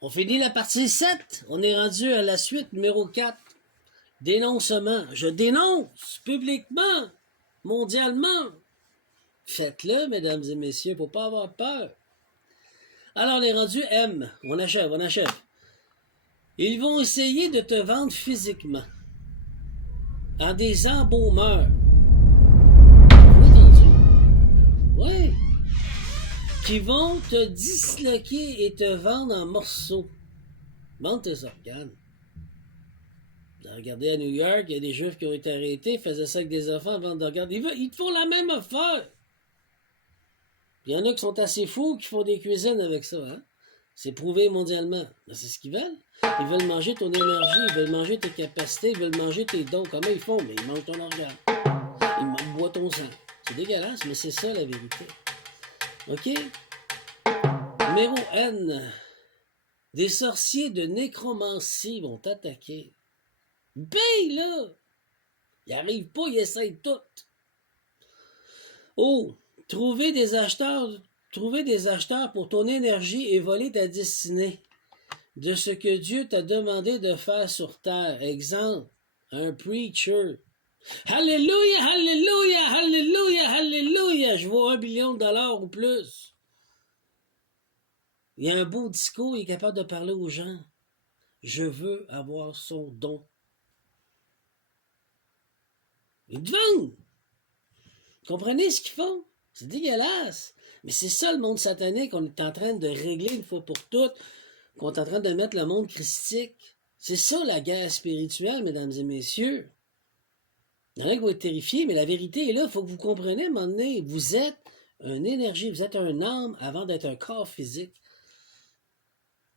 On finit la partie 7. On est rendu à la suite numéro 4. Dénoncement. Je dénonce publiquement, mondialement. Faites-le, mesdames et messieurs, faut pas avoir peur. Alors, on est rendu M. On achève. Ils vont essayer de te vendre physiquement. En des embaumeurs. Oui. Qui vont te disloquer et te vendre en morceaux. Vendre tes organes. Vous avez regardé à New York, il y a des Juifs qui ont été arrêtés, faisaient ça avec des enfants, vendent d'organes. Ils te font la même affaire. Il y en a qui sont assez fous qui font des cuisines avec ça. Hein? C'est prouvé mondialement. Mais c'est ce qu'ils veulent. Ils veulent manger ton énergie, ils veulent manger tes capacités, ils veulent manger tes dons. Comment ils font? Mais ils mangent ton organe. Ils boivent ton sang. C'est dégueulasse, mais c'est ça la vérité. OK? Numéro N. Des sorciers de nécromancie vont t'attaquer. Ben là! Ils n'arrivent pas, ils essayent tout. Oh! Trouver des acheteurs pour ton énergie et voler ta destinée. De ce que Dieu t'a demandé de faire sur terre. Exemple, un preacher. Alléluia, alléluia, alléluia, alléluia. Je vaux 1 billion de dollars ou plus. Il a un beau discours, il est capable de parler aux gens. Je veux avoir son don. Ils te vendent. Comprenez ce qu'ils font? C'est dégueulasse. Mais c'est ça le monde satanique qu'on est en train de régler une fois pour toutes, qu'on est en train de mettre le monde christique. C'est ça la guerre spirituelle, mesdames et messieurs. Il y en a qui vont être terrifiés, mais la vérité est là, il faut que vous compreniez à un moment donné, vous êtes une énergie, vous êtes un âme avant d'être un corps physique.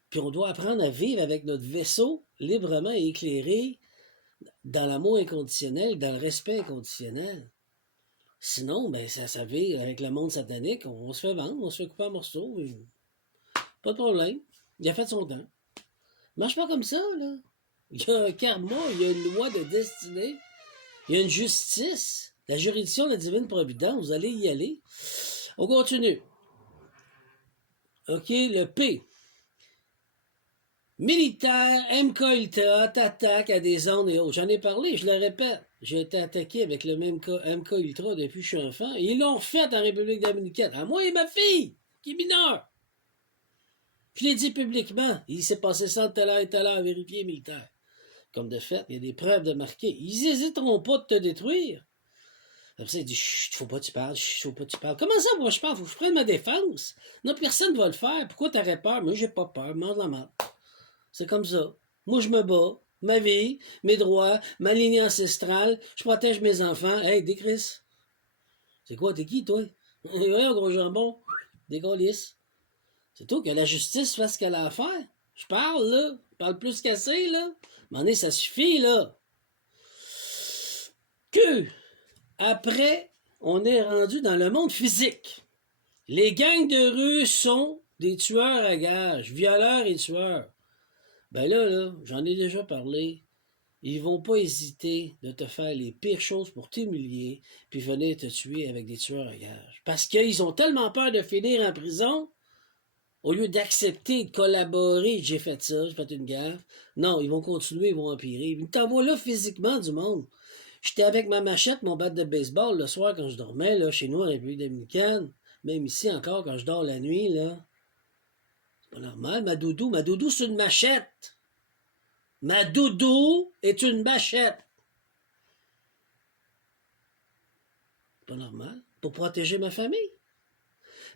Puis on doit apprendre à vivre avec notre vaisseau librement et éclairé dans l'amour inconditionnel, dans le respect inconditionnel. Sinon, ben ça vit avec le monde satanique, on se fait vendre, on se fait couper en morceaux. Et... pas de problème. Il a fait son temps. Marche pas comme ça, là. Il y a un karma, il y a une loi de destinée, il y a une justice, la juridiction de la divine providence, vous allez y aller. On continue. OK, le P. Militaire, MK Ultra, t'attaque à des zones et autres. J'en ai parlé, je le répète. J'ai été attaqué avec le même MK Ultra depuis que je suis enfant. Et ils l'ont refait en République dominicaine. À moi et ma fille, qui est mineure. Je l'ai dit publiquement. Il s'est passé ça de telle heure et telle heure à vérifier militaire. Comme de fait, il y a des preuves de marquer. Ils n'hésiteront pas de te détruire. Après ça, il dit, chut, faut pas que tu parles, chut, faut pas que tu parles. Comment ça, moi, je parle? Faut que je prenne ma défense. Non, personne ne va le faire. Pourquoi t'aurais peur? Moi, j'ai pas peur. Mange la marde. C'est comme ça. Moi, je me bats. Ma vie, mes droits, ma lignée ancestrale. Je protège mes enfants. Hey, décris. C'est quoi? T'es qui, toi? Ouais, gros jambon. Décollisse. C'est tout, que la justice fasse ce qu'elle a à faire. Je parle, là. Je parle plus qu'assez, là. À un moment donné, ça suffit, là. Que, après, on est rendu dans le monde physique. Les gangs de rue sont des tueurs à gages, violeurs et tueurs. Ben là, j'en ai déjà parlé. Ils vont pas hésiter de te faire les pires choses pour t'humilier, puis venir te tuer avec des tueurs à gages. Parce qu'ils ont tellement peur de finir en prison, au lieu d'accepter, de collaborer, j'ai fait ça, j'ai fait une gaffe. Non, ils vont continuer, ils vont empirer. Ils t'envoient là physiquement du monde. J'étais avec ma machette, mon bat de baseball, le soir quand je dormais, là, chez nous en République dominicaine. Même ici encore, quand je dors la nuit, là. C'est pas normal, ma doudou, c'est une machette. Ma doudou est une machette. C'est pas normal. Pour protéger ma famille.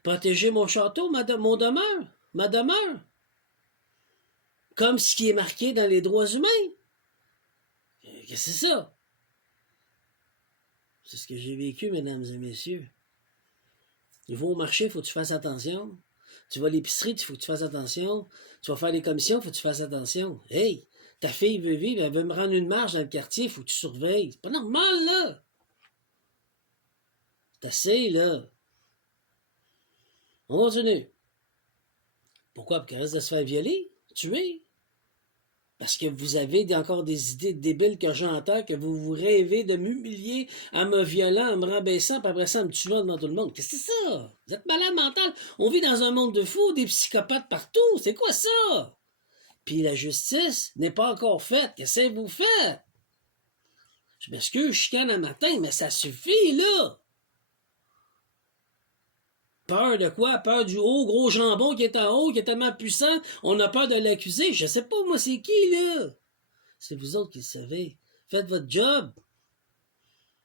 Protéger mon château, mon demeure. Ma demeure. Comme ce qui est marqué dans les droits humains. Qu'est-ce que c'est ça? C'est ce que j'ai vécu, mesdames et messieurs. Tu vas au marché, il faut que tu fasses attention. Tu vas à l'épicerie, il faut que tu fasses attention. Tu vas faire les commissions, il faut que tu fasses attention. Hey, ta fille veut vivre, elle veut me rendre une marche dans le quartier, il faut que tu surveilles. C'est pas normal, là. C'est assez, là. On continue. Pourquoi? Parce qu'elle reste de se faire violer, tuer. Parce que vous avez encore des idées débiles que j'entends, que vous rêvez de m'humilier en me violant, en me rabaissant, puis après ça, en me tuant devant tout le monde. Qu'est-ce que c'est ça? Vous êtes malade mental. On vit dans un monde de fous, des psychopathes partout. C'est quoi ça? puis la justice n'est pas encore faite. Qu'est-ce que vous faites? Je m'excuse, je chicane un matin, mais ça suffit, là! Peur de quoi? Peur du haut gros jambon qui est en haut, qui est tellement puissant, on a peur de l'accuser. Je sais pas, moi, c'est qui, là? C'est vous autres qui le savez. Faites votre job.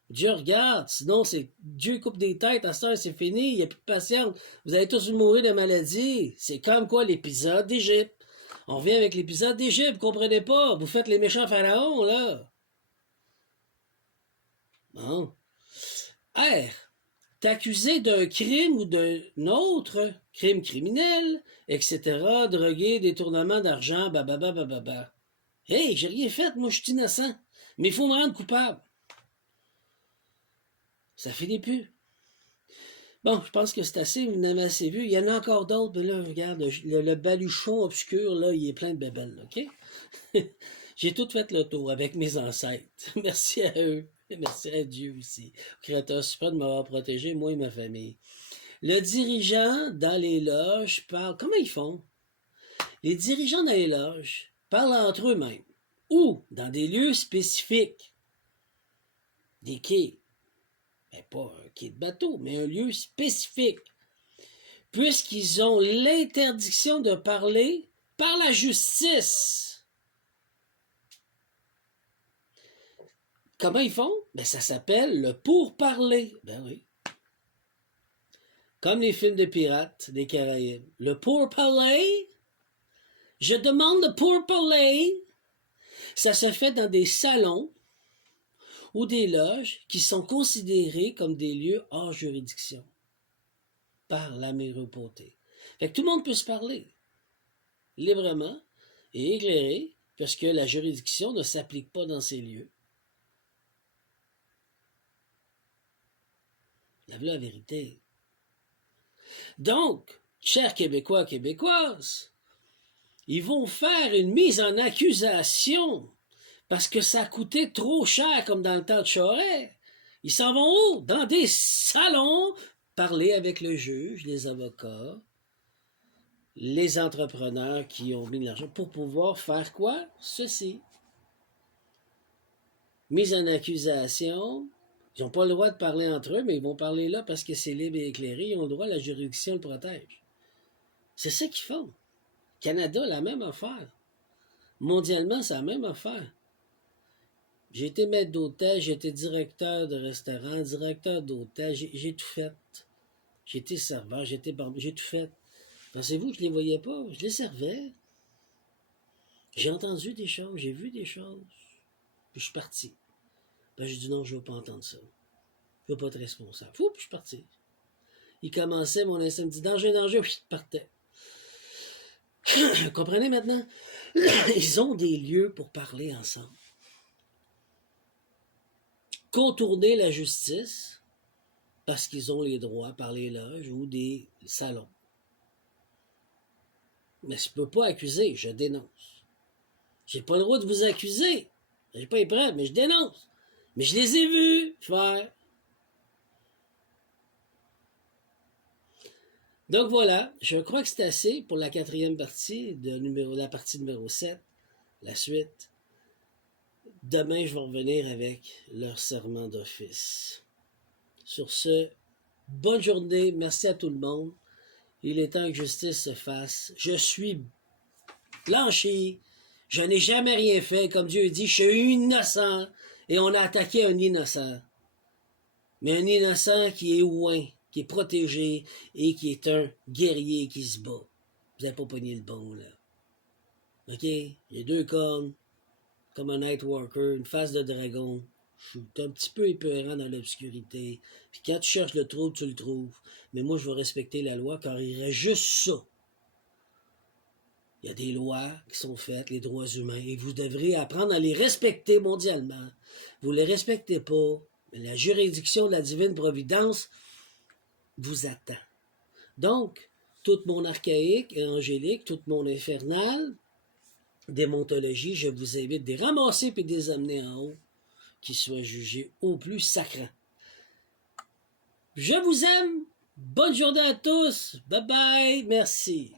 Dieu regarde, sinon c'est Dieu coupe des têtes, à cette heure c'est fini, il n'y a plus de patience. Vous allez tous mourir de maladie. C'est comme quoi l'épisode d'Égypte. On revient avec l'épisode d'Égypte, vous comprenez pas? Vous faites les méchants pharaons, là. Bon. R. T'accuser d'un crime ou d'un autre, crime criminel, etc., drogué, détournement d'argent, bababa. Hey, j'ai rien fait, moi je suis innocent. Mais il faut me rendre coupable. Ça finit plus. Bon, je pense que c'est assez, vous en avez assez vu. Il y en a encore d'autres, mais là, regarde, le baluchon obscur, là, il est plein de bébelles, OK? J'ai tout fait le tour avec mes ancêtres. Merci à eux. Merci à Dieu aussi, au Créateur suprême de m'avoir protégé, moi et ma famille. Le dirigeant dans les loges parle... Comment ils font? Les dirigeants dans les loges parlent entre eux-mêmes ou dans des lieux spécifiques. Des quais. Ben, pas un quai de bateau, mais un lieu spécifique. Puisqu'ils ont l'interdiction de parler par la justice. Comment ils font? Ben, ça s'appelle le pourparler. Ben oui. Comme les films de pirates des Caraïbes. Le pourparler, je demande le pourparler. Ça se fait dans des salons ou des loges qui sont considérés comme des lieux hors juridiction par la méropauté. Fait que tout le monde peut se parler librement et éclairé, parce que la juridiction ne s'applique pas dans ces lieux. La vérité. Donc, chers Québécois, Québécoises, ils vont faire une mise en accusation parce que ça a coûté trop cher comme dans le temps de Charest. Ils s'en vont où? Dans des salons, parler avec le juge, les avocats, les entrepreneurs qui ont mis de l'argent pour pouvoir faire quoi? Ceci. Mise en accusation. Ils n'ont pas le droit de parler entre eux, mais ils vont parler là parce que c'est libre et éclairé. Ils ont le droit, la juridiction le protège. C'est ça qu'ils font. Canada, la même affaire. Mondialement, c'est la même affaire. J'ai été maître d'hôtel, j'ai été directeur de restaurant, directeur d'hôtel, j'ai tout fait. J'ai été serveur, j'ai été barbier, j'ai tout fait. Pensez-vous que je ne les voyais pas? Je les servais. J'ai entendu des choses, j'ai vu des choses. Puis je suis parti. Ben, j'ai dit non, je ne veux pas entendre ça. Je ne veux pas être responsable. Puis je suis parti. Il commençait, mon instinct me dit danger, danger, puis je partais. Comprenez maintenant? Ils ont des lieux pour parler ensemble. Contourner la justice parce qu'ils ont les droits par les loges ou des salons. Mais je ne peux pas accuser, je dénonce. J'ai pas le droit de vous accuser. J'ai pas les preuves, mais je dénonce. Mais je les ai vus faire. Donc voilà, je crois que c'est assez pour la quatrième partie, la partie numéro 7, la suite. Demain, je vais revenir avec leur serment d'office. Sur ce, bonne journée, merci à tout le monde. Il est temps que justice se fasse. Je suis blanchi. Je n'ai jamais rien fait. Comme Dieu dit, je suis innocent. Et on a attaqué un innocent. Mais un innocent qui est loin, qui est protégé et qui est un guerrier qui se bat. Vous n'avez pas pogné le bon, là. OK? J'ai deux cornes, comme un Nightwalker, une face de dragon. Je suis un petit peu épeurant dans l'obscurité. Puis quand tu cherches le trouble, tu le trouves. Mais moi, je vais respecter la loi car il reste juste ça. Il y a des lois qui sont faites, les droits humains, et vous devrez apprendre à les respecter mondialement. Vous ne les respectez pas, mais la juridiction de la divine providence vous attend. Donc, tout mon archaïque et angélique, tout mon infernal, démontologie, je vous invite de les ramasser et de les amener en haut, qu'ils soient jugés au plus sacrant. Je vous aime. Bonne journée à tous. Bye bye. Merci.